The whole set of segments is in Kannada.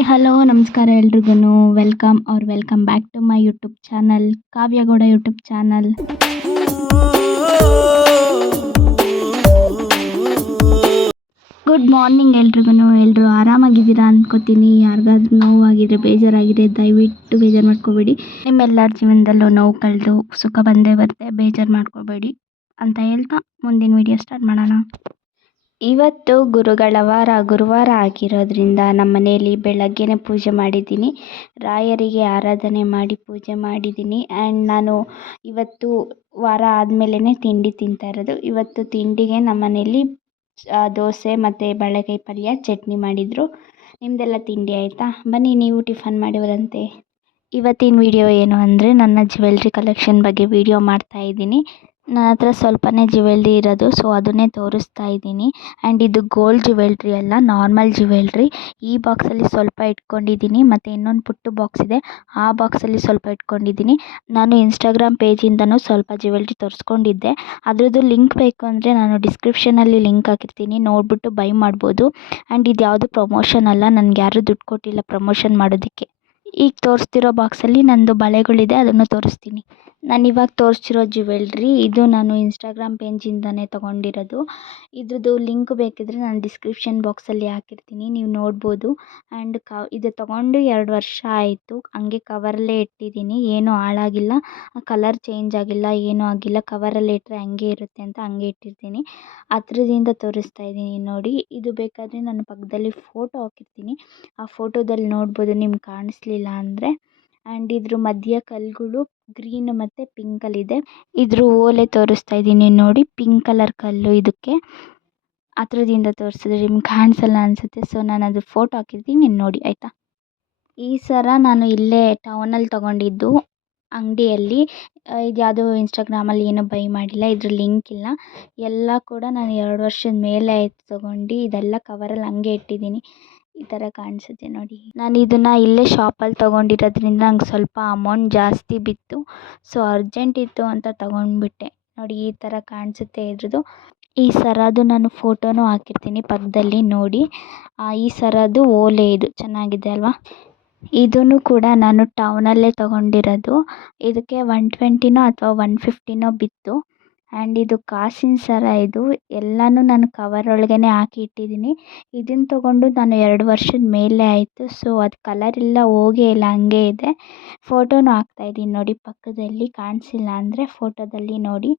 ಹಾಯ್ ಹಲೋ ನಮಸ್ಕಾರ ಎಲ್ರಿಗೂ welcome back to my YouTube channel Kavya Gowda YouTube channel. Good morning ಎಲ್ಲರೂ ಆರಾಮಾಗಿದ್ದೀರಾ ಅಂದ್ಕೋತೀನಿ. ಯಾರಿಗಾದ್ರೂ ನೋವಾಗಿದ್ರೆ ಬೇಜಾರಾಗಿದ್ರೆ ದಯವಿಟ್ಟು ಬೇಜಾರು ಮಾಡ್ಕೋಬೇಡಿ. ನಿಮ್ಮೆಲ್ಲರ ಜೀವನದಲ್ಲೂ ನೋವು ಕಳೆದು ಸುಖ ಬಂದೇ ಬರುತ್ತೆ, ಬೇಜಾರು ಮಾಡ್ಕೋಬೇಡಿ ಅಂತ ಹೇಳ್ತಾ ಮುಂದಿನ ವಿಡಿಯೋ ಸ್ಟಾರ್ಟ್ ಮಾಡೋಣ. ಇವತ್ತು ಗುರುವಾರ ಆಗಿರೋದ್ರಿಂದ ನಮ್ಮ ಮನೆಯಲ್ಲಿ ಬೆಳಗ್ಗೆನೇ ಪೂಜೆ ಮಾಡಿದ್ದೀನಿ. ರಾಯರಿಗೆ ಆರಾಧನೆ ಮಾಡಿ ಪೂಜೆ ಮಾಡಿದ್ದೀನಿ. ಆ್ಯಂಡ್ ನಾನು ಇವತ್ತು ವಾರ ಆದಮೇಲೆ ತಿಂಡಿ ತಿಂತಾ ಇರೋದು. ಇವತ್ತು ತಿಂಡಿಗೆ ನಮ್ಮ ಮನೆಯಲ್ಲಿ ದೋಸೆ ಮತ್ತು ಬಾಳೆಕಾಯಿ ಪಲ್ಯ ಚಟ್ನಿ ಮಾಡಿದರು. ನಿಮ್ಮದೆಲ್ಲ ತಿಂಡಿ ಆಯಿತಾ? ಬನ್ನಿ ನೀವು ಟಿಫನ್ ಮಾಡಿವರಂತೆ. ಇವತ್ತಿನ ವಿಡಿಯೋ ಏನು ಅಂದರೆ ನನ್ನ ಜ್ಯುವೆಲ್ರಿ ಕಲೆಕ್ಷನ್ ಬಗ್ಗೆ ವಿಡಿಯೋ ಮಾಡ್ತಾಯಿದ್ದೀನಿ. ನನ್ನ ಹತ್ರ ಸ್ವಲ್ಪನೇ ಜ್ಯುವೆಲ್ರಿ ಇರೋದು, ಸೊ ಅದನ್ನೇ ತೋರಿಸ್ತಾ ಇದ್ದೀನಿ. ಆ್ಯಂಡ್ ಇದು ಗೋಲ್ಡ್ ಜ್ಯುವೆಲ್ರಿ ಅಲ್ಲ, ನಾರ್ಮಲ್ ಜ್ಯುವೆಲ್ರಿ. ಈ ಬಾಕ್ಸಲ್ಲಿ ಸ್ವಲ್ಪ ಇಟ್ಕೊಂಡಿದ್ದೀನಿ ಮತ್ತು ಇನ್ನೊಂದು ಪುಟ್ಟ ಬಾಕ್ಸ್ ಇದೆ, ಆ ಬಾಕ್ಸಲ್ಲಿ ಸ್ವಲ್ಪ ಇಟ್ಕೊಂಡಿದ್ದೀನಿ. ನಾನು ಇನ್ಸ್ಟಾಗ್ರಾಮ್ ಪೇಜಿಂದನೂ ಸ್ವಲ್ಪ ಜ್ಯುವೆಲ್ರಿ ತರಿಸ್ಕೊಂಡಿದ್ದೆ. ಅದ್ರದ್ದು ಲಿಂಕ್ ಬೇಕು ಅಂದರೆ ನಾನು ಡಿಸ್ಕ್ರಿಪ್ಷನಲ್ಲಿ ಲಿಂಕ್ ಹಾಕಿರ್ತೀನಿ, ನೋಡಿಬಿಟ್ಟು ಬೈ ಮಾಡ್ಬೋದು. ಆ್ಯಂಡ್ ಇದು ಯಾವುದು ಪ್ರಮೋಷನ್ ಅಲ್ಲ, ನನಗೆ ಯಾರೂ ದುಡ್ಡು ಕೊಟ್ಟಿಲ್ಲ ಪ್ರಮೋಷನ್ ಮಾಡೋದಕ್ಕೆ. ಈಗ ತೋರಿಸ್ತಿರೋ ಬಾಕ್ಸಲ್ಲಿ ನಂದು ಬಳೆಗಳಿದೆ, ಅದನ್ನು ತೋರಿಸ್ತೀನಿ. ನಾನು ಇವಾಗ ತೋರಿಸ್ತಿರೋ ಜ್ಯುವೆಲ್ರಿ ಇದು ನಾನು ಇನ್ಸ್ಟಾಗ್ರಾಮ್ ಪೇಜಿಂದನೇ ತೊಗೊಂಡಿರೋದು. ಇದ್ರದ್ದು ಲಿಂಕ್ ಬೇಕಿದ್ದರೆ ನಾನು ಡಿಸ್ಕ್ರಿಪ್ಷನ್ ಬಾಕ್ಸಲ್ಲಿ ಹಾಕಿರ್ತೀನಿ, ನೀವು ನೋಡ್ಬೋದು. ಆ್ಯಂಡ್ ಇದು ತೊಗೊಂಡು 2 ವರ್ಷ ಆಯಿತು. ಹಂಗೆ ಕವರಲ್ಲೇ ಇಟ್ಟಿದ್ದೀನಿ, ಏನೂ ಹಾಳಾಗಿಲ್ಲ, ಕಲರ್ ಚೇಂಜ್ ಆಗಿಲ್ಲ, ಏನೂ ಆಗಿಲ್ಲ. ಕವರಲ್ಲೇ ಇಟ್ಟರೆ ಹಂಗೆ ಇರುತ್ತೆ ಅಂತ ಹಂಗೆ ಇಟ್ಟಿರ್ತೀನಿ. ಹತ್ರದಿಂದ ತೋರಿಸ್ತಾ ಇದ್ದೀನಿ ನೋಡಿ. ಇದು ಬೇಕಾದರೆ ನಾನು ಪಕ್ಕದಲ್ಲಿ ಫೋಟೋ ಹಾಕಿರ್ತೀನಿ, ಆ ಫೋಟೋದಲ್ಲಿ ನೋಡ್ಬೋದು ನಿಮ್ಗೆ ಕಾಣಿಸ್ಲಿಲ್ಲ ಅಂದರೆ. ಆ್ಯಂಡ್ ಇದ್ರ ಮಧ್ಯ ಕಲ್ಲುಗಳು ಗ್ರೀನ್ ಮತ್ತು ಪಿಂಕಲ್ಲಿದೆ. ಇದ್ರ ಓಲೆ ತೋರಿಸ್ತಾ ಇದ್ದೀನಿ ನೋಡಿ, ಪಿಂಕ್ ಕಲರ್ ಕಲ್ಲು. ಇದಕ್ಕೆ ಹತ್ರದಿಂದ ತೋರಿಸಿದ್ರೆ ನಿಮ್ಗೆ ಕಾಣಿಸಲ್ಲ ಅನಿಸುತ್ತೆ, ಸೊ ನಾನು ಅದು ಫೋಟೋ ಹಾಕಿರ್ತೀನಿ ನೋಡಿ ಆಯಿತಾ. ಈ ಸರ ನಾನು ಇಲ್ಲೇ ಟೌನಲ್ಲಿ ತೊಗೊಂಡಿದ್ದು ಅಂಗಡಿಯಲ್ಲಿ. ಇದು ಯಾವುದೋ ಇನ್ಸ್ಟಾಗ್ರಾಮಲ್ಲಿ ಏನೂ ಬೈ ಮಾಡಿಲ್ಲ, ಇದ್ರ ಲಿಂಕ್ ಇಲ್ಲ. ಎಲ್ಲ ಕೂಡ ನಾನು 2 ವರ್ಷದ ಮೇಲೆ ಆಯಿತು ತೊಗೊಂಡು. ಇದೆಲ್ಲ ಕವರಲ್ಲಿ ಹಂಗೆ ಇಟ್ಟಿದ್ದೀನಿ, ಈ ಥರ ಕಾಣಿಸುತ್ತೆ ನೋಡಿ. ನಾನು ಇದನ್ನು ಇಲ್ಲೇ ಶಾಪಲ್ಲಿ ತೊಗೊಂಡಿರೋದ್ರಿಂದ ನಂಗೆ ಸ್ವಲ್ಪ ಅಮೌಂಟ್ ಜಾಸ್ತಿ ಬಿತ್ತು, ಸೊ ಅರ್ಜೆಂಟ್ ಇತ್ತು ಅಂತ ತೊಗೊಂಡ್ಬಿಟ್ಟೆ ನೋಡಿ. ಈ ಥರ ಕಾಣಿಸುತ್ತೆ ಇದ್ರದ್ದು. ಈ ಸರದ್ದು ನಾನು ಫೋಟೋನೂ ಹಾಕಿರ್ತೀನಿ ಪಕ್ಕದಲ್ಲಿ ನೋಡಿ. ಈ ಸರದ್ದು ಓಲೆ, ಇದು ಚೆನ್ನಾಗಿದೆ ಅಲ್ವಾ. ಇದನ್ನು ಕೂಡ ನಾನು ಟೌನಲ್ಲೇ ತೊಗೊಂಡಿರೋದು. ಇದಕ್ಕೆ 120ನೋ ಅಥವಾ 150ನೋ ಬಿತ್ತು. ಆ್ಯಂಡ್ ಇದು ಕಾಸಿನ ಸರ. ಇದು ಎಲ್ಲನೂ ನಾನು ಕವರ್ ಒಳಗೇ ಹಾಕಿ ಇಟ್ಟಿದ್ದೀನಿ. ಇದನ್ನು ತೊಗೊಂಡು ನಾನು 2 ವರ್ಷದ ಮೇಲೆ ಆಯಿತು, ಸೊ ಅದು ಕಲರ್ ಎಲ್ಲ ಹೋಗೇ ಇಲ್ಲ, ಹಂಗೆ ಇದೆ. ಫೋಟೋನೂ ಹಾಕ್ತಾಯಿದ್ದೀನಿ ನೋಡಿ ಪಕ್ಕದಲ್ಲಿ, ಕಾಣಿಸಿಲ್ಲ ಅಂದರೆ ಫೋಟೋದಲ್ಲಿ ನೋಡಿ.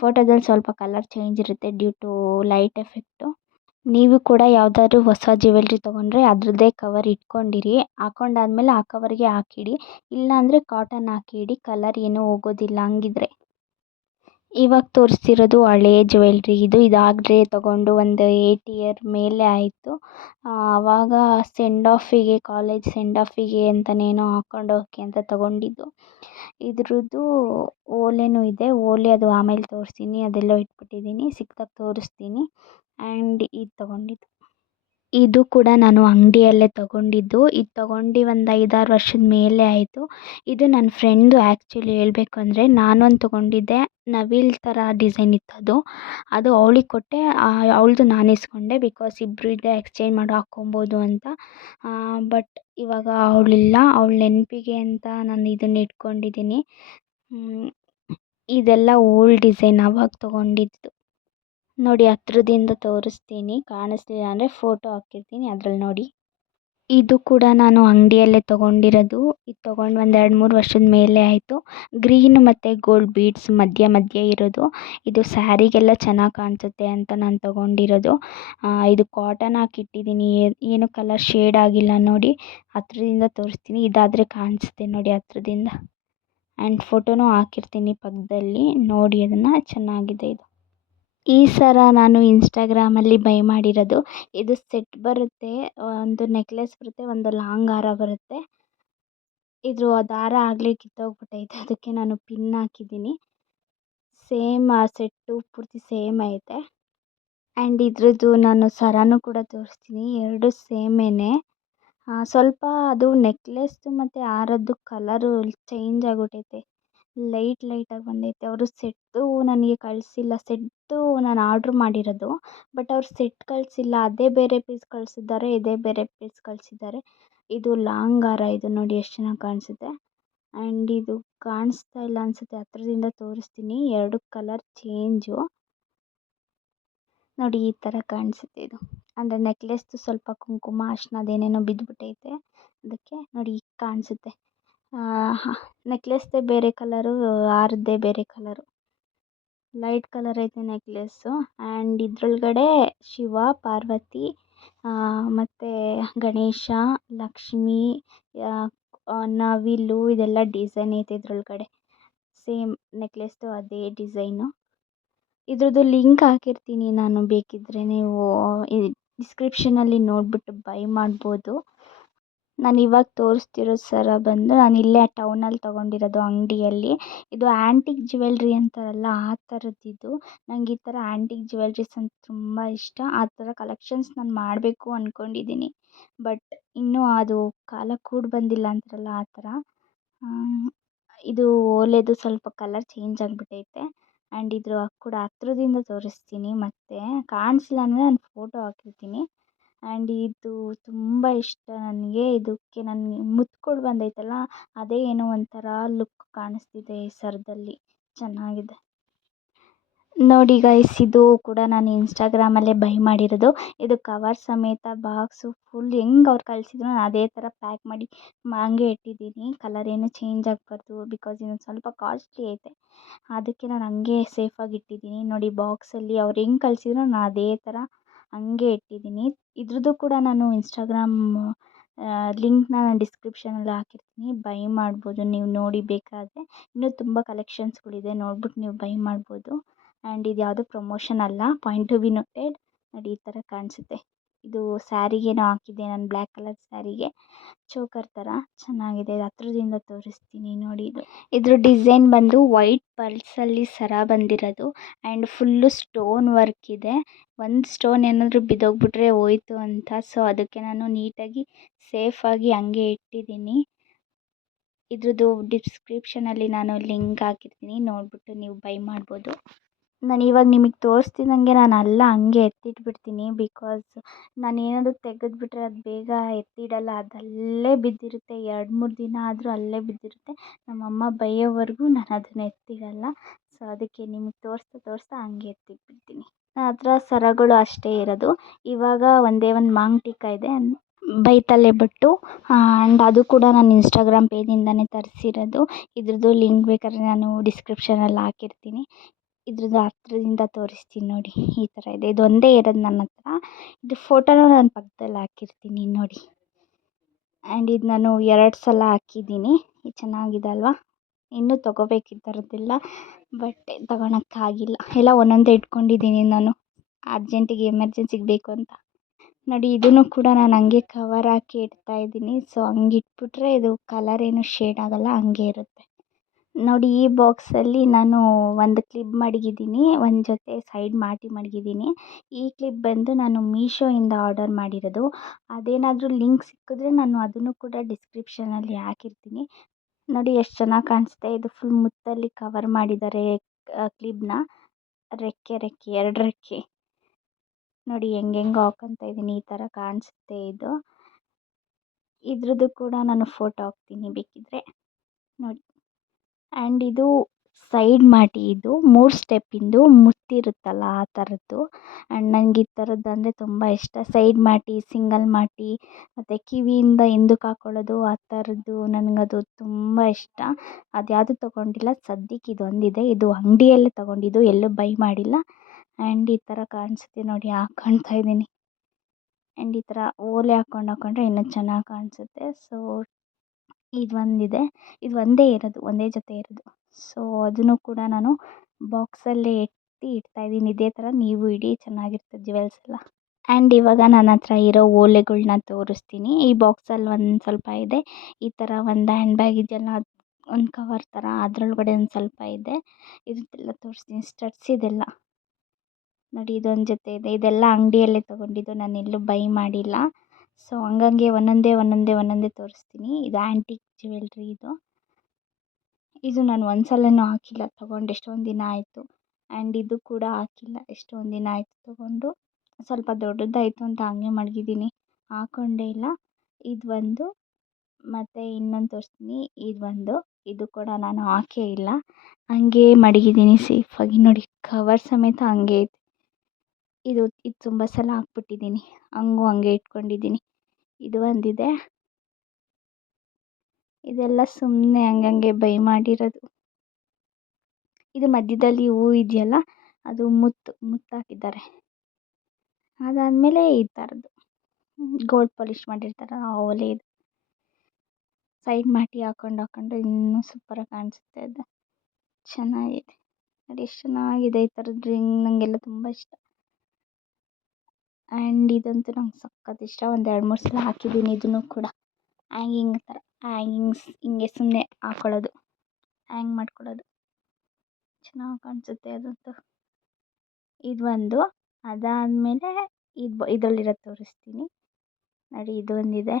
ಫೋಟೋದಲ್ಲಿ ಸ್ವಲ್ಪ ಕಲರ್ ಚೇಂಜ್ ಇರುತ್ತೆ ಡ್ಯೂ ಟು ಲೈಟ್ ಎಫೆಕ್ಟು. ನೀವು ಕೂಡ ಯಾವುದಾದ್ರೂ ಹೊಸ ಜ್ಯುವೆಲ್ರಿ ತೊಗೊಂಡ್ರೆ ಅದರದ್ದೇ ಕವರ್ ಇಟ್ಕೊಂಡಿರಿ, ಹಾಕೊಂಡಾದ್ಮೇಲೆ ಆ ಕವರ್ಗೆ ಹಾಕಿಡಿ. ಇಲ್ಲಾಂದರೆ ಕಾಟನ್ ಹಾಕಿಡಿ, ಕಲರ್ ಏನೂ ಹೋಗೋದಿಲ್ಲ ಹಂಗಿದ್ರೆ. ಇವಾಗ ತೋರಿಸ್ತಿರೋದು ಹಳೆಯ ಜ್ಯುವೆಲ್ರಿ. ಇದಾಗಲೇ ತೊಗೊಂಡು ಒಂದು 8 ಇಯರ್ ಮೇಲೆ ಆಯಿತು. ಆವಾಗ ಕಾಲೇಜ್ ಸೆಂಡ್ ಆಫಿಗೆ ಅಂತನೇನೋ ಹಾಕ್ಕೊಂಡೋಗಕ್ಕೆ ಅಂತ ತೊಗೊಂಡಿದ್ದು. ಇದ್ರದ್ದು ಓಲೆನೂ ಇದೆ, ಓಲೆ ಅದು ಆಮೇಲೆ ತೋರಿಸ್ತೀನಿ, ಅದೆಲ್ಲೋ ಇಟ್ಬಿಟ್ಟಿದ್ದೀನಿ, ಸಿಕ್ಕಿದಾಗ ತೋರಿಸ್ತೀನಿ. ಆ್ಯಂಡ್ ಇದು ತೊಗೊಂಡಿದ್ದು, ಇದು ಕೂಡ ನಾನು ಅಂಗಡಿಯಲ್ಲೇ ತೊಗೊಂಡಿದ್ದು. ಇದು ತೊಗೊಂಡು ಒಂದು 5-6 ವರ್ಷದ ಮೇಲೆ ಆಯಿತು. ಇದು ನನ್ನ ಫ್ರೆಂಡು. ಆ್ಯಕ್ಚುಲಿ ಹೇಳಬೇಕು ಅಂದರೆ ನಾನೊಂದು ತೊಗೊಂಡಿದ್ದೆ, ನವಿಲು ಥರ ಡಿಸೈನ್ ಇತ್ತು ಅದು ಅವಳಿಗೆ ಕೊಟ್ಟೆ. ಅವಳದು ನಾನು ಇಸ್ಕೊಂಡೆ, ಬಿಕಾಸ್ ಇಬ್ಬರು ಇದೆ ಎಕ್ಸ್ಚೇಂಜ್ ಮಾಡಿ ಹಾಕ್ಕೊಬೋದು ಅಂತ. ಬಟ್ ಇವಾಗ ಅವಳಿಲ್ಲ, ಅವಳ ನೆನಪಿಗೆ ಅಂತ ನಾನು ಇದನ್ನು ಇಟ್ಕೊಂಡಿದ್ದೀನಿ. ಇದೆಲ್ಲ ಓಲ್ಡ್ ಡಿಸೈನ್, ಆವಾಗ ತೊಗೊಂಡಿದ್ದು ನೋಡಿ. ಹತ್ರದಿಂದ ತೋರಿಸ್ತೀನಿ, ಕಾಣಿಸ್ಲಿಲ್ಲ ಅಂದರೆ ಫೋಟೋ ಹಾಕಿರ್ತೀನಿ, ಅದ್ರಲ್ಲಿ ನೋಡಿ. ಇದು ಕೂಡ ನಾನು ಅಂಗಡಿಯಲ್ಲೇ ತೊಗೊಂಡಿರೋದು. ಇದು ತೊಗೊಂಡು ಒಂದು 2-3 ವರ್ಷದ ಮೇಲೆ ಆಯಿತು. ಗ್ರೀನ್ ಮತ್ತು ಗೋಲ್ಡ್ ಬೀಡ್ಸ್ ಮಧ್ಯೆ ಇರೋದು. ಇದು ಸ್ಯಾರಿಗೆಲ್ಲ ಚೆನ್ನಾಗಿ ಕಾಣಿಸುತ್ತೆ ಅಂತ ನಾನು ತೊಗೊಂಡಿರೋದು. ಇದು ಕಾಟನ್ ಹಾಕಿಟ್ಟಿದ್ದೀನಿ, ಏನು ಕಲರ್ ಶೇಡ್ ಆಗಿಲ್ಲ ನೋಡಿ. ಹತ್ರದಿಂದ ತೋರಿಸ್ತೀನಿ, ಇದಾದರೆ ಕಾಣಿಸುತ್ತೆ ನೋಡಿ ಹತ್ರದಿಂದ. ಆ್ಯಂಡ್ ಫೋಟೋನೂ ಹಾಕಿರ್ತೀನಿ ಪಕ್ಕದಲ್ಲಿ ನೋಡಿ, ಅದನ್ನು ಚೆನ್ನಾಗಿದೆ ಇದು. ಈ ಸರ ನಾನು ಇನ್ಸ್ಟಾಗ್ರಾಮಲ್ಲಿ ಬೈ ಮಾಡಿರೋದು. ಇದು ಸೆಟ್ ಬರುತ್ತೆ, ಒಂದು ನೆಕ್ಲೆಸ್ ಬರುತ್ತೆ, ಒಂದು ಲಾಂಗ್ ಹಾರ ಬರುತ್ತೆ. ಇದು ದಾರ ಆಗಲೇ ಕಿತ್ತೋಗ್ಬಿಟ್ಟೈತೆ, ಅದಕ್ಕೆ ನಾನು ಪಿನ್ ಹಾಕಿದ್ದೀನಿ. ಸೇಮ್ ಆ ಸೆಟ್ಟು ಪೂರ್ತಿ ಸೇಮ್ ಐತೆ. ಆ್ಯಂಡ್ ಇದ್ರದ್ದು ನಾನು ಸರನೂ ಕೂಡ ತೋರಿಸ್ತೀನಿ, 2 ಸೇಮೇನೆ. ಸ್ವಲ್ಪ ಅದು ನೆಕ್ಲೆಸ್ದು ಮತ್ತು ಹಾರದ್ದು ಕಲರು ಚೇಂಜ್ ಆಗಿಬಿಟ್ಟೈತೆ. ಲೈಟಾಗಿ ಬಂದೈತೆ. ಅವರು ಸೆಟ್ಟು ನನಗೆ ಕಳಿಸಿಲ್ಲ. ಸೆಟ್ಟು ನಾನು ಆರ್ಡ್ರ್ ಮಾಡಿರೋದು. ಬಟ್ ಅವ್ರು ಸೆಟ್ ಕಳಿಸಿಲ್ಲ. ಅದೇ ಬೇರೆ ಪೀಸ್ ಕಳಿಸಿದ್ದಾರೆ, ಇದೇ ಬೇರೆ ಪೀಸ್ ಕಳಿಸಿದ್ದಾರೆ. ಇದು ಲಾಂಗ್ ಹಾರ. ಇದು ನೋಡಿ ಎಷ್ಟು ಚೆನ್ನಾಗಿ ಕಾಣಿಸುತ್ತೆ. ಆ್ಯಂಡ್ ಇದು ಕಾಣಿಸ್ತಾ ಇಲ್ಲ ಅನಿಸುತ್ತೆ. ಹತ್ರದಿಂದ ತೋರಿಸ್ತೀನಿ. 2 ಕಲರ್ ಚೇಂಜು. ನೋಡಿ ಈ ಥರ ಕಾಣಿಸುತ್ತೆ ಇದು. ಅಂದರೆ ನೆಕ್ಲೆಸ್ದು ಸ್ವಲ್ಪ ಕುಂಕುಮ, ಅರಿಶಿನ ಅದೇನೇನೋ ಬಿದ್ದುಬಿಟ್ಟೈತೆ. ಅದಕ್ಕೆ ನೋಡಿ ಈಗ ಕಾಣಿಸುತ್ತೆ. ನೆಕ್ಲೆಸ್ದೇ ಬೇರೆ ಕಲರು, ಹಾರದ್ದೇ ಬೇರೆ ಕಲರು. ಲೈಟ್ ಕಲರ್ ಐತೆ ನೆಕ್ಲೆಸ್ಸು. ಆ್ಯಂಡ್ ಇದ್ರೊಳಗಡೆ ಶಿವ, ಪಾರ್ವತಿ ಮತ್ತು ಗಣೇಶ, ಲಕ್ಷ್ಮಿ, ನವಿಲು ಇದೆಲ್ಲ ಡಿಸೈನ್ ಐತೆ ಇದ್ರೊಳಗಡೆ. ಸೇಮ್ ನೆಕ್ಲೆಸ್ದು ಅದೇ ಡಿಸೈನು. ಇದ್ರದ್ದು ಲಿಂಕ್ ಹಾಕಿರ್ತೀನಿ ನಾನು, ಬೇಕಿದ್ದರೆ ನೀವು ಈ ಡಿಸ್ಕ್ರಿಪ್ಷನಲ್ಲಿ ನೋಡಿಬಿಟ್ಟು ಬೈ ಮಾಡ್ಬೋದು. ನಾನು ಇವಾಗ ತೋರಿಸ್ತಿರೋ ಸರ ಬಂದು ನಾನು ಇಲ್ಲೇ ಟೌನಲ್ಲಿ ತೊಗೊಂಡಿರೋದು ಅಂಗಡಿಯಲ್ಲಿ. ಇದು ಆ್ಯಂಟಿಕ್ ಜ್ಯುವೆಲ್ರಿ ಅಂತಾರಲ್ಲ ಆ ಥರದ್ದಿದು. ನಂಗೆ ಈ ಥರ ಆ್ಯಂಟಿಕ್ ಜ್ಯುವೆಲ್ರೀಸ್ ಅಂದ್ರೆ ತುಂಬ ಇಷ್ಟ. ಆ ಥರ ಕಲೆಕ್ಷನ್ಸ್ ನಾನು ಮಾಡಬೇಕು ಅಂದ್ಕೊಂಡಿದ್ದೀನಿ. ಬಟ್ ಇನ್ನೂ ಅದು ಕಾಲ ಕೂಡಿ ಬಂದಿಲ್ಲ ಅಂತಾರಲ್ಲ ಆ ಥರ. ಇದು ಓಲೆದು ಸ್ವಲ್ಪ ಕಲರ್ ಚೇಂಜ್ ಆಗಿಬಿಟ್ಟೈತೆ. ಆ್ಯಂಡ್ ಇದ್ರ ಕೂಡ ಹತ್ರದಿಂದ ತೋರಿಸ್ತೀನಿ. ಮತ್ತು ಕಾಣಿಸಿಲ್ಲ ಅಂದರೆ ನಾನು ಫೋಟೋ ಹಾಕಿರ್ತೀನಿ. ಆ್ಯಂಡ್ ಇದು ತುಂಬ ಇಷ್ಟ ನನಗೆ. ಇದಕ್ಕೆ ನನಗೆ ಮುತ್ತುಗಳು ಬಂದೈತಲ್ಲ, ಅದೇ ಏನೋ ಒಂಥರ ಲುಕ್ ಕಾಣಿಸ್ತಿದೆ ಈ ಸರದಲ್ಲಿ. ಚೆನ್ನಾಗಿದೆ. ನೋಡಿ ಗೈಸ್, ಇದು ಕೂಡ ನಾನು ಇನ್ಸ್ಟಾಗ್ರಾಮಲ್ಲೇ ಬೈ ಮಾಡಿರೋದು. ಇದು ಕವರ್ ಸಮೇತ ಬಾಕ್ಸು ಫುಲ್ ಹೆಂಗೆ ಅವ್ರು ಕಳಿಸಿದ್ರು ನಾನು ಅದೇ ಥರ ಪ್ಯಾಕ್ ಮಾಡಿ ಹಂಗೆ ಇಟ್ಟಿದ್ದೀನಿ. ಕಲರ್ ಏನು ಚೇಂಜ್ ಆಗಬಾರ್ದು, ಬಿಕಾಸ್ ಇದೊಂದು ಸ್ವಲ್ಪ ಕಾಸ್ಟ್ಲಿ ಐತೆ. ಅದಕ್ಕೆ ನಾನು ಹಂಗೆ ಸೇಫಾಗಿ ಇಟ್ಟಿದ್ದೀನಿ. ನೋಡಿ ಬಾಕ್ಸಲ್ಲಿ ಅವ್ರು ಹೆಂಗೆ ಕಳಿಸಿದ್ರು ನಾನು ಅದೇ ಥರ ಹಂಗೆ ಇಟ್ಟಿದ್ದೀನಿ. ಇದ್ರದ್ದು ಕೂಡ ನಾನು ಇನ್ಸ್ಟಾಗ್ರಾಮ್ ಲಿಂಕ್ನ ನಾನು ಡಿಸ್ಕ್ರಿಪ್ಷನಲ್ಲಿ ಹಾಕಿರ್ತೀನಿ. ಬೈ ಮಾಡ್ಬೋದು ನೀವು ನೋಡಿ ಬೇಕಾದರೆ. ಇನ್ನೂ ತುಂಬ ಕಲೆಕ್ಷನ್ಸ್ಗಳಿದೆ, ನೋಡ್ಬಿಟ್ಟು ನೀವು ಬೈ ಮಾಡ್ಬೋದು. ಆ್ಯಂಡ್ ಇದು ಯಾವುದೋ ಪ್ರಮೋಷನ್ ಅಲ್ಲ, ಪಾಯಿಂಟ್ ಟು ಬಿ ನೋಟೆಡ್. ನೋಡಿ ಈ ಥರ ಕಾಣಿಸುತ್ತೆ. ಇದು ಸ್ಯಾರಿಗೇನೋ ಹಾಕಿದ್ದೆ ನಾನು, ಬ್ಲ್ಯಾಕ್ ಕಲರ್ ಸ್ಯಾರಿಗೆ ಚೋಕರ್ ಥರ ಚೆನ್ನಾಗಿದೆ. ಇದು ಹತ್ರದಿಂದ ತೋರಿಸ್ತೀನಿ ನೋಡಿ. ಇದ್ರ ಡಿಸೈನ್ ಬಂದು ವೈಟ್ ಪಲ್ಸಲ್ಲಿ ಸರ ಬಂದಿರೋದು. ಆ್ಯಂಡ್ ಫುಲ್ಲು ಸ್ಟೋನ್ ವರ್ಕ್ ಇದೆ. ಒಂದು ಸ್ಟೋನ್ ಏನಾದರೂ ಬಿದ್ದೋಗ್ಬಿಟ್ರೆ ಹೋಯ್ತು ಅಂತ. ಸೊ ಅದಕ್ಕೆ ನಾನು ನೀಟಾಗಿ ಸೇಫಾಗಿ ಹಂಗೆ ಇಟ್ಟಿದ್ದೀನಿ. ಇದ್ರದ್ದು ಡಿಸ್ಕ್ರಿಪ್ಷನಲ್ಲಿ ನಾನು ಲಿಂಕ್ ಹಾಕಿರ್ತೀನಿ, ನೋಡಿಬಿಟ್ಟು ನೀವು ಬೈ ಮಾಡ್ಬೋದು. ನಾನು ಇವಾಗ ನಿಮಗೆ ತೋರಿಸ್ತಿದ್ದಂಗೆ ನಾನು ಅಲ್ಲ ಹಂಗೆ ಎತ್ತಿಟ್ಬಿಡ್ತೀನಿ. ಬಿಕಾಸ್ ನಾನು ಏನಾದರೂ ತೆಗೆದುಬಿಟ್ರೆ ಅದು ಬೇಗ ಎತ್ತಿಡಲ್ಲ. ಅದು ಅಲ್ಲೇ ಬಿದ್ದಿರುತ್ತೆ. 2-3 ದಿನ ಆದರೂ ಅಲ್ಲೇ ಬಿದ್ದಿರುತ್ತೆ. ನಮ್ಮಮ್ಮ ಬೈಯೋವರೆಗೂ ನಾನು ಅದನ್ನ ಎತ್ತಿಡಲ್ಲ. ಸೊ ಅದಕ್ಕೆ ನಿಮಗೆ ತೋರಿಸ್ತಾ ಹಂಗೆ ಎತ್ತಿಟ್ಬಿಡ್ತೀನಿ. ನನ್ನ ಹತ್ರ ಸರಗಳು ಅಷ್ಟೇ ಇರೋದು. ಇವಾಗ ಒಂದೇ ಒಂದು ಮಾಂಗ್ ಟಿಕ್ಕ ಇದೆ, ಬೈತಲೆ ಬಟ್ಟು. ಆ್ಯಂಡ್ ಅದು ಕೂಡ ನಾನು ಇನ್ಸ್ಟಾಗ್ರಾಮ್ ಪೇಜಿಂದನೇ ತರಿಸಿರೋದು. ಇದ್ರದ್ದು ಲಿಂಕ್ ಬೇಕಾದ್ರೆ ನಾನು ಡಿಸ್ಕ್ರಿಪ್ಷನಲ್ಲಿ ಹಾಕಿರ್ತೀನಿ. ಇದ್ರದ್ದು ಹತ್ರದಿಂದ ತೋರಿಸ್ತೀನಿ ನೋಡಿ. ಈ ಥರ ಇದೆ. ಇದೊಂದೇ ಇರೋದು ನನ್ನ ಹತ್ರ. ಇದ್ರ ಫೋಟೋನ ನಾನು ಪಕ್ಕದಲ್ಲಿ ಹಾಕಿರ್ತೀನಿ ನೋಡಿ. ಆ್ಯಂಡ್ ಇದು ನಾನು 2 ಸಲ ಹಾಕಿದ್ದೀನಿ. ಇದು ಚೆನ್ನಾಗಿದೆ ಅಲ್ವಾ? ಇನ್ನೂ ತೊಗೋಬೇಕು ಈ ಥರದ್ದೆಲ್ಲ, ಬಟ್ ತೊಗೊಳಕ್ಕಾಗಿಲ್ಲ. ಎಲ್ಲ ಒಂದೊಂದೇ ಇಟ್ಕೊಂಡಿದ್ದೀನಿ ನಾನು, ಅರ್ಜೆಂಟಿಗೆ ಎಮರ್ಜೆನ್ಸಿಗೆ ಬೇಕು ಅಂತ. ನೋಡಿ ಇದನ್ನು ಕೂಡ ನಾನು ಹಂಗೆ ಕವರ್ ಹಾಕಿ ಇಡ್ತಾಯಿದ್ದೀನಿ. ಸೊ ಹಂಗೆ ಇಟ್ಬಿಟ್ರೆ ಇದು ಕಲರ್ ಏನು ಶೇಡ್ ಆಗೋಲ್ಲ, ಹಂಗೆ ಇರುತ್ತೆ. ನೋಡಿ ಈ ಬಾಕ್ಸಲ್ಲಿ ನಾನು ಒಂದು ಕ್ಲಿಪ್ ಮಡಗಿದ್ದೀನಿ, ಒಂದು ಜೊತೆ ಸೈಡ್ ಮಾಟಿ ಮಡಗಿದ್ದೀನಿ. ಈ ಕ್ಲಿಪ್ ಬಂದು ನಾನು ಮೀಶೋಯಿಂದ ಆರ್ಡರ್ ಮಾಡಿರೋದು. ಅದೇನಾದರೂ ಲಿಂಕ್ ಸಿಕ್ಕಿದ್ರೆ ನಾನು ಅದನ್ನು ಕೂಡ ಡಿಸ್ಕ್ರಿಪ್ಷನಲ್ಲಿ ಹಾಕಿರ್ತೀನಿ. ನೋಡಿ ಎಷ್ಟು ಚೆನ್ನಾಗಿ ಕಾಣಿಸುತ್ತೆ. ಇದು ಫುಲ್ ಮುತ್ತಲ್ಲಿ ಕವರ್ ಮಾಡಿದ್ದಾರೆ ಕ್ಲಿಪ್ನ. ರೆಕ್ಕೆ 2 ರೆಕ್ಕೆ ನೋಡಿ ಹೆಂಗೆಂಗೋ ಹಾಕೊತಾ ಇದ್ದೀನಿ. ಈ ಥರ ಕಾಣಿಸುತ್ತೆ ಇದು. ಇದ್ರದ್ದು ಕೂಡ ನಾನು ಫೋಟೋ ಹಾಕ್ತೀನಿ ಬೇಕಿದ್ದರೆ ನೋಡಿ. ಆ್ಯಂಡ್ ಇದು ಸೈಡ್ ಮಾಟಿ. ಇದು 3 ಸ್ಟೆಪ್ಪಿಂದು ಮುತ್ತಿರುತ್ತಲ್ಲ ಆ ಥರದ್ದು. ಆ್ಯಂಡ್ ನನಗೆ ಈ ಥರದ್ದು ಅಂದರೆ ತುಂಬ ಇಷ್ಟ. ಸೈಡ್ ಮಾಟಿ, ಸಿಂಗಲ್ ಮಾಟಿ ಮತ್ತು ಕಿವಿಯಿಂದ ಹಿಂದಕ್ಕೆ ಹಾಕ್ಕೊಳ್ಳೋದು ಆ ಥರದ್ದು ನನಗದು ತುಂಬ ಇಷ್ಟ. ಅದು ಯಾವುದು ತೊಗೊಂಡಿಲ್ಲ ಸದ್ಯಕ್ಕೆ, ಇದೊಂದಿದೆ. ಇದು ಅಂಗಡಿಯಲ್ಲೇ ತೊಗೊಂಡಿದ್ದು, ಎಲ್ಲೂ ಬೈ ಮಾಡಿಲ್ಲ. ಆ್ಯಂಡ್ ಈ ಥರ ಕಾಣಿಸುತ್ತೆ ನೋಡಿ, ಹಾಕ್ಕೊಳ್ತಾ ಇದ್ದೀನಿ. ಆ್ಯಂಡ್ ಈ ಥರ ಓಲೆ ಹಾಕ್ಕೊಂಡ್ರೆ ಇನ್ನೂ ಚೆನ್ನಾಗಿ ಕಾಣಿಸುತ್ತೆ. ಸೊ ಇದೊಂದಿದೆ. ಇದು ಒಂದೇ ಇರೋದು, ಒಂದೇ ಜೊತೆ ಇರೋದು. ಸೊ ಅದನ್ನು ಕೂಡ ನಾನು ಬಾಕ್ಸಲ್ಲೇ ಇಡ್ತಾಯಿದ್ದೀನಿ. ಇದೇ ಥರ ನೀವು ಇಡಿ, ಚೆನ್ನಾಗಿರುತ್ತೆ ಜ್ಯುವೆಲ್ಸ್ ಎಲ್ಲ. ಆ್ಯಂಡ್ ಇವಾಗ ನನ್ನ ಹತ್ರ ಇರೋ ಓಲೆಗಳ್ನ ತೋರಿಸ್ತೀನಿ. ಈ ಬಾಕ್ಸಲ್ಲಿ ಒಂದು ಸ್ವಲ್ಪ ಇದೆ. ಈ ಥರ ಒಂದು ಹ್ಯಾಂಡ್ ಬ್ಯಾಗ್ ಇದೆಯಲ್ಲ, ಅದು ಒಂದು ಕವರ್ ಥರ, ಅದರೊಳಗಡೆ ಒಂದು ಸ್ವಲ್ಪ ಇದೆ. ಇದನ್ನೆಲ್ಲ ತೋರಿಸ್ತೀನಿ. ಸ್ಟಡ್ಸ್ ಇದೆಲ್ಲ ನೋಡಿ, ಇದೊಂದು ಜೊತೆ ಇದೆ. ಇದೆಲ್ಲ ಅಂಗಡಿಯಲ್ಲೇ ತೊಗೊಂಡಿದ್ದು, ನಾನು ಎಲ್ಲೂ ಬೈ ಮಾಡಿಲ್ಲ. ಸೊ ಹಂಗಂಗೆ ಒಂದೊಂದೇ ತೋರಿಸ್ತೀನಿ. ಇದು ಆ್ಯಂಟಿಕ್ ಜ್ಯುವೆಲ್ರಿ ಇದು. ಇದು ನಾನು ಒಂದು ಸಲನೂ ಹಾಕಿಲ್ಲ, ತೊಗೊಂಡು ಎಷ್ಟೊಂದು ದಿನ ಆಯಿತು. ಆ್ಯಂಡ್ ಇದು ಕೂಡ ಹಾಕಿಲ್ಲ, ಎಷ್ಟೊಂದು ದಿನ ಆಯಿತು ತೊಗೊಂಡು. ಸ್ವಲ್ಪ ದೊಡ್ಡದಾಯಿತು ಅಂತ ಹಂಗೆ ಮಡಗಿದ್ದೀನಿ, ಹಾಕ್ಕೊಂಡೇ ಇಲ್ಲ. ಇದು ಒಂದು ಮತ್ತು ಇನ್ನೊಂದು ತೋರಿಸ್ತೀನಿ, ಇದು ಕೂಡ ನಾನು ಹಾಕೇ ಇಲ್ಲ, ಹಂಗೇ ಮಡಗಿದ್ದೀನಿ ಸೇಫಾಗಿ. ನೋಡಿ ಕವರ್ ಸಮೇತ ಹಂಗೆ ಐತೆ. ಇದು ತುಂಬ ಸಲ ಹಾಕ್ಬಿಟ್ಟಿದ್ದೀನಿ, ಹಂಗೆ ಇಟ್ಕೊಂಡಿದ್ದೀನಿ. ಇದು ಒಂದಿದೆ, ಇದೆಲ್ಲ ಸುಮ್ಮನೆ ಹಂಗಂಗೆ ಬೈ ಮಾಡಿರೋದು. ಇದು ಮಧ್ಯದಲ್ಲಿ ಹೂ ಇದೆಯಲ್ಲ, ಅದು ಮುತ್ತು ಹಾಕಿದ್ದಾರೆ. ಅದಾದಮೇಲೆ ಈ ಥರದ್ದು ಗೋಲ್ಡ್ ಪಾಲಿಷ್ ಮಾಡಿರ್ತಾರಲ್ಲ ಆ ಓಲೆ ಇದು. ಸೈಡ್ ಮಾಟಿ ಹಾಕೊಂಡು ಇನ್ನೂ ಸೂಪರಾಗಿ ಕಾಣಿಸುತ್ತೆ. ಅದು ಚೆನ್ನಾಗಿದೆ ನೋಡಿ, ಎಷ್ಟು ಚೆನ್ನಾಗಿದೆ. ಈ ಥರದ್ದು ರಿಂಗ್ ನನಗೆಲ್ಲ ತುಂಬ ಇಷ್ಟ. ಆ್ಯಂಡ್ ಇದಂತೂ ನಂಗೆ ಸಖತ್ ಇಷ್ಟ. ಒಂದು 2-3 ಸಲ ಹಾಕಿದ್ದೀನಿ. ಇದನ್ನು ಕೂಡ ಹ್ಯಾಂಗಿಂಗ್ ಥರ, ಹ್ಯಾಂಗಿಂಗ್ಸ್ ಹಿಂಗೆ ಸುಮ್ಮನೆ ಹಾಕ್ಕೊಳ್ಳೋದು, ಹ್ಯಾಂಗ್ ಮಾಡ್ಕೊಳ್ಳೋದು, ಚೆನ್ನಾಗಿ ಕಾಣಿಸುತ್ತೆ ಅದಂತೂ. ಇದು ಒಂದು. ಅದಾದಮೇಲೆ ಇದರಲ್ಲಿರೋದು ತೋರಿಸ್ತೀನಿ ನೋಡಿ. ಇದು ಒಂದಿದೆ.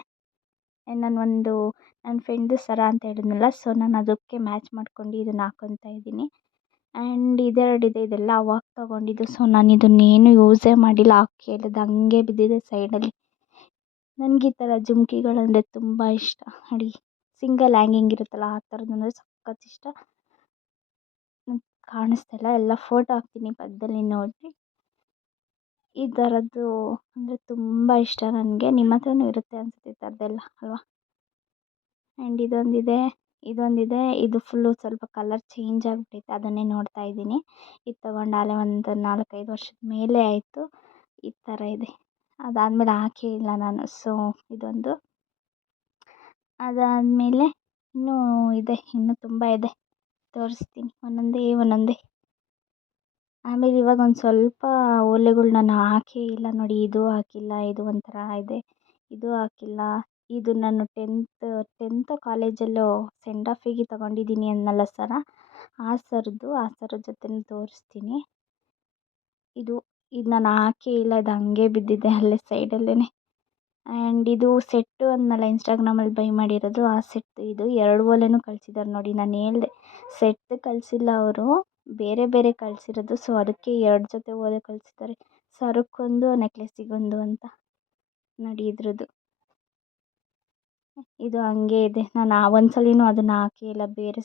ನನ್ನ ಫ್ರೆಂಡು ಸರ ಅಂತ ಹೇಳಿದ್ನಲ್ಲ, ಸೊ ನಾನು ಅದಕ್ಕೆ ಮ್ಯಾಚ್ ಮಾಡ್ಕೊಂಡು ಇದನ್ನು ಹಾಕ್ಕೊತಾ ಇದ್ದೀನಿ. ಆ್ಯಂಡ್ ಇದೆರಡಿದೆ, ಇದೆಲ್ಲ ಅವಾಗ ತೊಗೊಂಡಿದ್ದು. ಸೊ ನಾನು ಇದನ್ನೇನು ಯೂಸೇ ಮಾಡಿಲ್ಲ, ಹಾಕಿ ಅದು ಹಂಗೆ ಬಿದ್ದಿದೆ ಸೈಡಲ್ಲಿ. ನನಗೆ ಈ ಥರ ಜುಮ್ಕಿಗಳಂದರೆ ತುಂಬ ಇಷ್ಟ. ನೋಡಿ ಸಿಂಗಲ್ ಹ್ಯಾಂಗಿಂಗ್ ಇರುತ್ತಲ್ಲ, ಆ ಥರದ್ದು ಸಖತ್ ಇಷ್ಟ. ಕಾಣಿಸ್ತಿಲ್ಲ, ಎಲ್ಲ ಫೋಟೋ ಹಾಕ್ತೀನಿ ಪಕ್ಕದಲ್ಲಿ ನೋಡಿರಿ. ಈ ಥರದ್ದು ಅಂದರೆ ತುಂಬ ಇಷ್ಟ ನನಗೆ. ನಿಮ್ಮ ಹತ್ರನೂ ಇರುತ್ತೆ ಅನಿಸುತ್ತೆ ಈ ಥರದ್ದೆಲ್ಲ ಅಲ್ವಾ. ಆ್ಯಂಡ್ ಇದೊಂದಿದೆ. ಇದು ಫುಲ್ಲು ಸ್ವಲ್ಪ ಕಲರ್ ಚೇಂಜ್ ಆಗಿಬಿಟ್ಟೈತೆ, ಅದನ್ನೇ ನೋಡ್ತಾ ಇದ್ದೀನಿ. ಇದು ತೊಗೊಂಡು ಆಗಲೇ ಒಂದು 4-5 ವರ್ಷದ ಮೇಲೆ ಆಯಿತು. ಈ ಥರ ಇದೆ. ಅದಾದಮೇಲೆ ಹಾಕೇ ಇಲ್ಲ ನಾನು. ಸೊ ಇದೊಂದು. ಅದಾದಮೇಲೆ ಇನ್ನೂ ತುಂಬ ಇದೆ, ತೋರಿಸ್ತೀನಿ ಒಂದೊಂದೇ. ಆಮೇಲೆ ಇವಾಗ ಒಂದು ಸ್ವಲ್ಪ ಓಲೆಗಳು ನಾನು ಹಾಕೇ ಇಲ್ಲ ನೋಡಿ. ಇದು ಹಾಕಿಲ್ಲ, ಇದು ಒಂಥರ ಇದೆ. ಇದು ಹಾಕಿಲ್ಲ. ಇದು ನಾನು 10th ಕಾಲೇಜಲ್ಲೋ ಸೆಂಡ್ ಆಫಿಗೆ ತೊಗೊಂಡಿದ್ದೀನಿ ಅನ್ನಲ್ಲ ಸರ, ಆ ಸರದ ಜೊತೆನೂ ತೋರಿಸ್ತೀನಿ. ಇದು ನಾನು ಹಾಕೇ ಇಲ್ಲ, ಇದು ಹಂಗೆ ಬಿದ್ದಿದೆ ಅಲ್ಲೇ ಸೈಡಲ್ಲೇ. ಆ್ಯಂಡ್ ಇದು ಸೆಟ್ಟು ಅನ್ನಲ್ಲ ಇನ್ಸ್ಟಾಗ್ರಾಮಲ್ಲಿ ಬೈ ಮಾಡಿರೋದು, ಆ ಸೆಟ್ ಇದು. 2 ಓಲೆನೂ ಕಳಿಸಿದ್ದಾರೆ ನೋಡಿ. ನಾನು ಹೇಳಿದೆ ಸೆಟ್ ಕಳಿಸಿಲ್ಲ ಅವರು, ಬೇರೆ ಕಳಿಸಿರೋದು. ಸೊ ಅದಕ್ಕೆ 2 ಜೊತೆ ಓಲೆ ಕಳಿಸಿದ್ದಾರೆ, ಸರಕ್ಕೊಂದು ನೆಕ್ಲೆಸಿಗೊಂದು ಅಂತ. ನೋಡಿ ಇದ್ರದ್ದು ಇದು ಹಂಗೆ ಇದೆ. ನಾನು ಒಂದು ಸಲಿನೂ ಅದನ್ನು ಹಾಕೇ ಇಲ್ಲ, ಬೇರೆ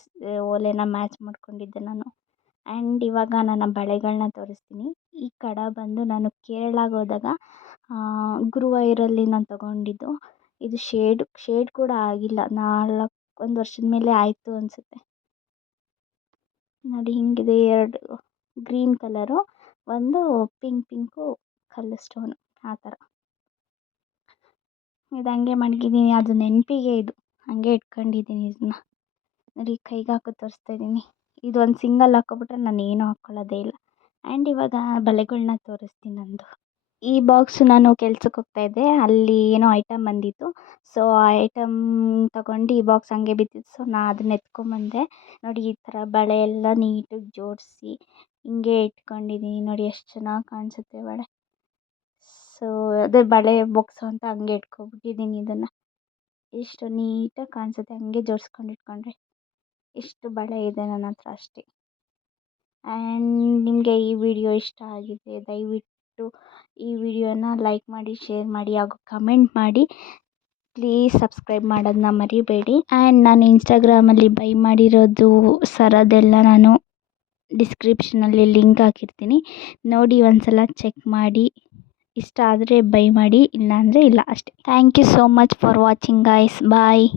ಓಲೆನ ಮ್ಯಾಚ್ ಮಾಡ್ಕೊಂಡಿದ್ದೆ ನಾನು. ಆ್ಯಂಡ್ ಇವಾಗ ನನ್ನ ಬಳೆಗಳನ್ನ ತೋರಿಸ್ತೀನಿ. ಈ ಕಡ ಬಂದು ನಾನು ಕೇರಳಾಗೆ ಹೋದಾಗ ಗುರುವಾಯೂರಲ್ಲಿ ನಾನು ತೊಗೊಂಡಿದ್ದು. ಇದು ಶೇಡ್ ಕೂಡ ಆಗಿಲ್ಲ, 1 ವರ್ಷದ ಮೇಲೆ ಆಯಿತು ಅನಿಸುತ್ತೆ. ನೋಡಿ ಹಿಂಗಿದೆ. 2 ಗ್ರೀನ್ ಕಲರು, ಒಂದು ಪಿಂಕು ಕಲ್ಲು ಸ್ಟೋನು, ಆ ಥರ. ಇದು ಹಂಗೆ ಮಡಗಿದ್ದೀನಿ, ಅದು ನೆನಪಿಗೆ ಇದು ಹಂಗೆ ಇಟ್ಕೊಂಡಿದ್ದೀನಿ ಇದನ್ನ. ನೋಡಿ ಕೈಗೆ ಹಾಕಿ ತೋರಿಸ್ತಾ ಇದ್ದೀನಿ. ಇದೊಂದು ಸಿಂಗಲ್ ಹಾಕ್ಕೊಬಿಟ್ರೆ ನಾನು ಏನೂ ಹಾಕ್ಕೊಳ್ಳೋದೇ ಇಲ್ಲ. ಆ್ಯಂಡ್ ಇವಾಗ ಬಳೆಗಳನ್ನ ತೋರಿಸ್ತೀನಿ ನಂದು. ಈ ಬಾಕ್ಸು ನಾನು ಕೆಲ್ಸಕ್ಕೆ ಹೋಗ್ತಾಯಿದ್ದೆ, ಅಲ್ಲಿ ಏನೋ ಐಟಮ್ ಬಂದಿತ್ತು. ಸೊ ಆ ಐಟಮ್ ತಗೊಂಡು ಈ ಬಾಕ್ಸ್ ಹಂಗೆ ಬಿದ್ದಿತ್ತು. ಸೊ ನಾನು ಅದನ್ನ ಎತ್ಕೊಂಬಂದೆ. ನೋಡಿ ಈ ಥರ ಬಳೆ ಎಲ್ಲ ನೀಟಾಗಿ ಜೋಡಿಸಿ ಹಿಂಗೆ ಇಟ್ಕೊಂಡಿದ್ದೀನಿ. ನೋಡಿ ಎಷ್ಟು ಚೆನ್ನಾಗಿ ಕಾಣಿಸುತ್ತೆ ಬಳೆ. ಸೊ ಅದೇ ಬಳೆ ಬಾಕ್ಸು ಅಂತ ಹಂಗೆ ಇಟ್ಕೊಬಿಟ್ಟಿದ್ದೀನಿ ಇದನ್ನು. ಎಷ್ಟು ನೀಟಾಗಿ ಕಾಣಿಸುತ್ತೆ ಹಂಗೆ ಜೋಡಿಸ್ಕೊಂಡು ಇಟ್ಕೊಂಡ್ರೆ. ಇಷ್ಟು ಬಳೆ ಇದೆ ನನ್ನ ಹತ್ರ ಅಷ್ಟೇ. ಆ್ಯಂಡ್ ನಿಮಗೆ ಈ ವಿಡಿಯೋ ಇಷ್ಟ ಆಗಿದೆ ದಯವಿಟ್ಟು ಈ ವಿಡಿಯೋನ ಲೈಕ್ ಮಾಡಿ, ಶೇರ್ ಮಾಡಿ ಹಾಗೂ ಕಮೆಂಟ್ ಮಾಡಿ. ಪ್ಲೀಸ್ ಸಬ್ಸ್ಕ್ರೈಬ್ ಮಾಡೋದನ್ನ ಮರಿಬೇಡಿ. ಆ್ಯಂಡ್ ನಾನು ಇನ್ಸ್ಟಾಗ್ರಾಮಲ್ಲಿ ಬೈ ಮಾಡಿರೋದು ಸರದೆಲ್ಲ ನಾನು ಡಿಸ್ಕ್ರಿಪ್ಷನಲ್ಲಿ ಲಿಂಕ್ ಹಾಕಿರ್ತೀನಿ, ನೋಡಿ ಒಂದು ಸಲ ಚೆಕ್ ಮಾಡಿ. ಇಷ್ಟ ಆದರೆ ಬೈ ಮಾಡಿ, ಇಲ್ಲಾಂದರೆ ಇಲ್ಲ ಅಷ್ಟೇ. Thank you so much for watching guys. Bye.